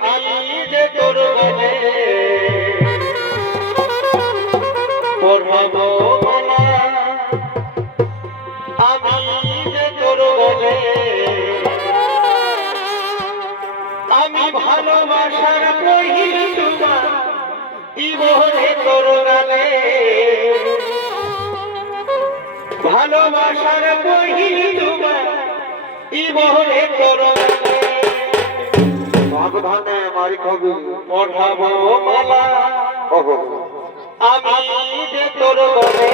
আমি যে তোর বলে পড়ব আমি যে তোর বলে আমি ভালোবাসার কহি তোমার ইবনে তোর গালে ভালোবাসার কহি তোমার তোর। গালে সাবধানে মারি খাবি। পড়াবো মালা। ওহো। আমি যে তোর গলে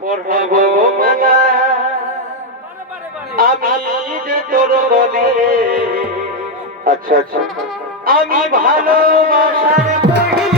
পড়াবো মালা। আমি যে তোর গলে আচ্ছা আচ্ছা। আমি ভালোবাসার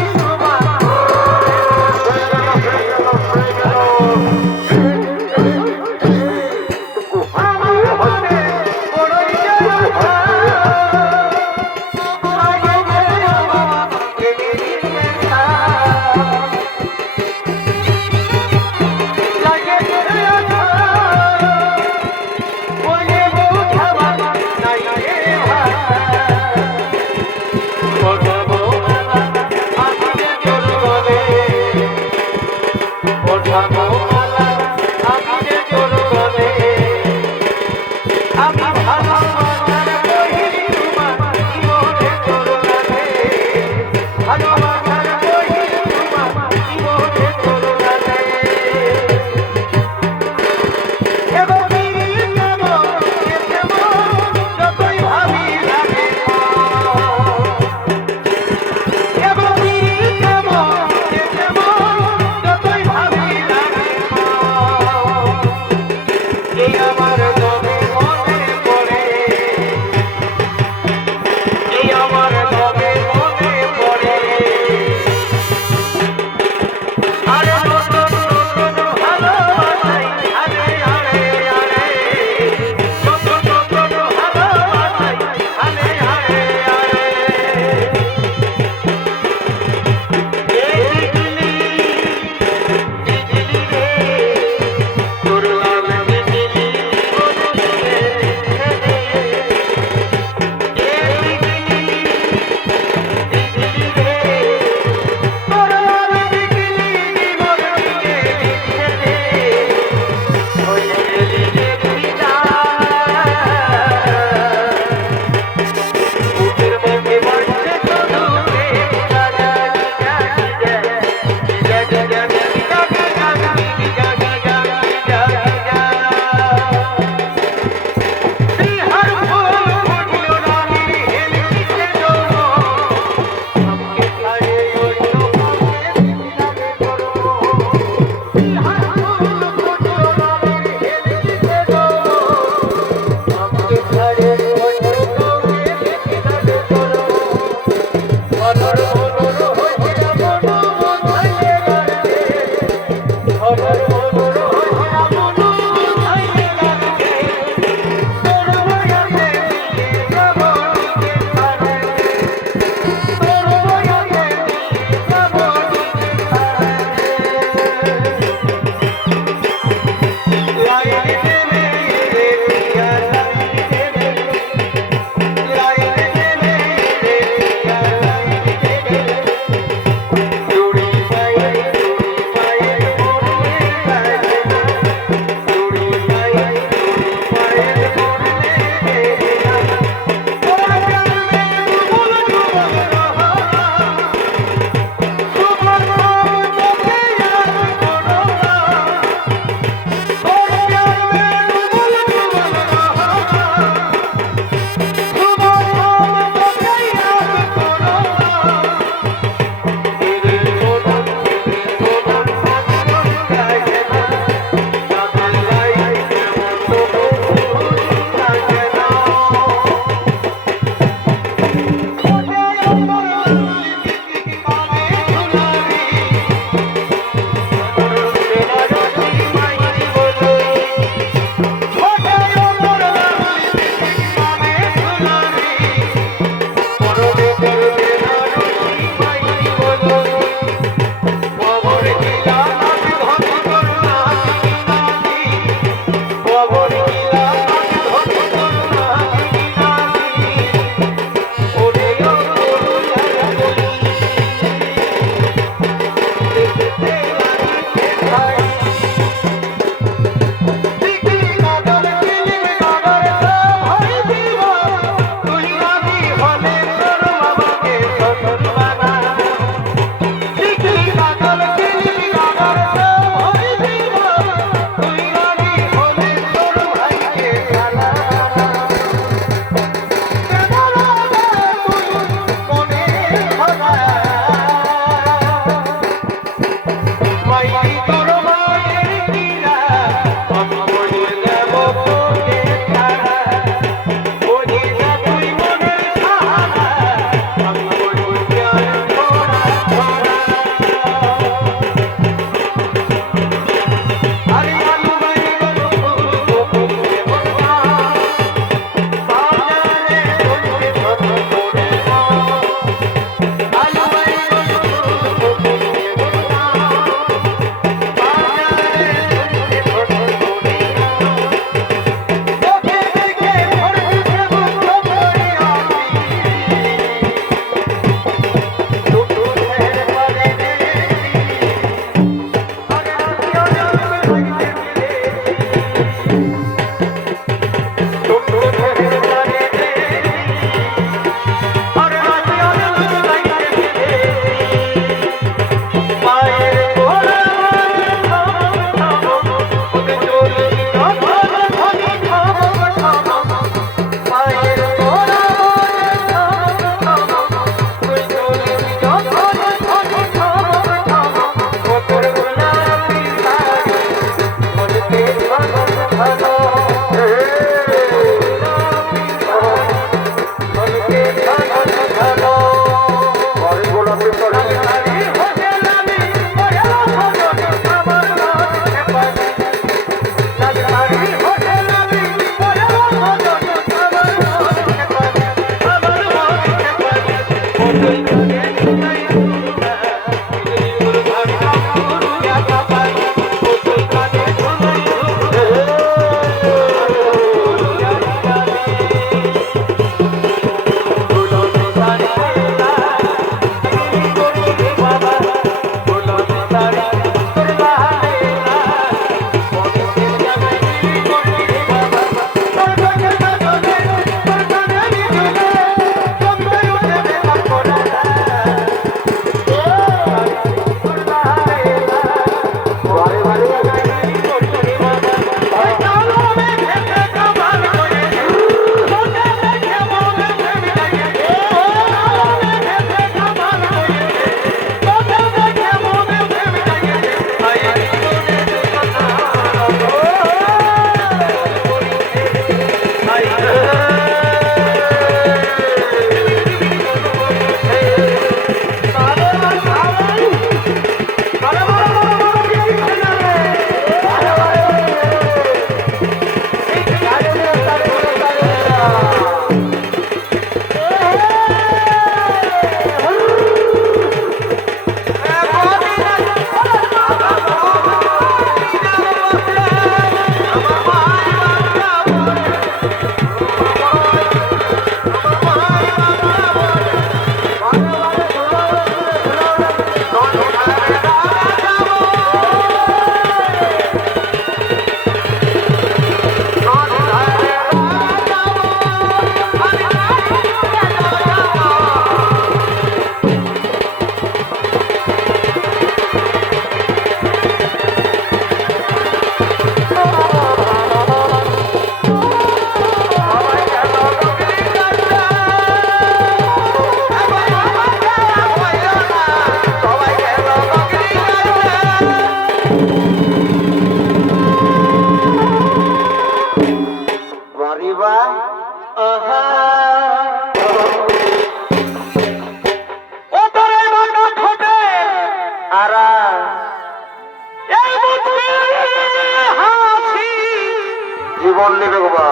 বললি বেগবা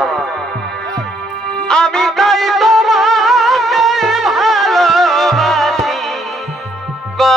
আমি তাই তোমাকে ভালোবাসি গো।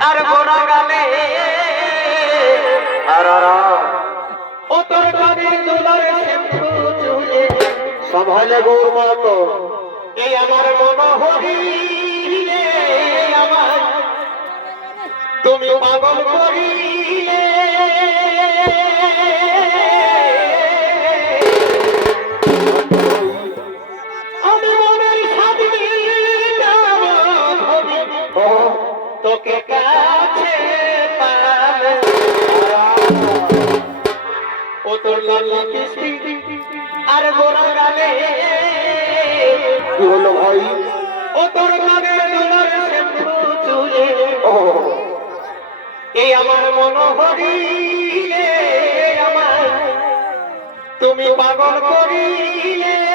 আর গোড়া গালে আরারা ও তোর সভালে গোর মাতো এই আমার মন আমার তুমি পাগল করিলে ও তোর লাল লিপস্টিক আর গোরা গালে কি হলো ভাই? ও তোর কানের দুলার শ্যাম্পু চুলে। এই আমার মন আমার তুমি পাগল করিলে।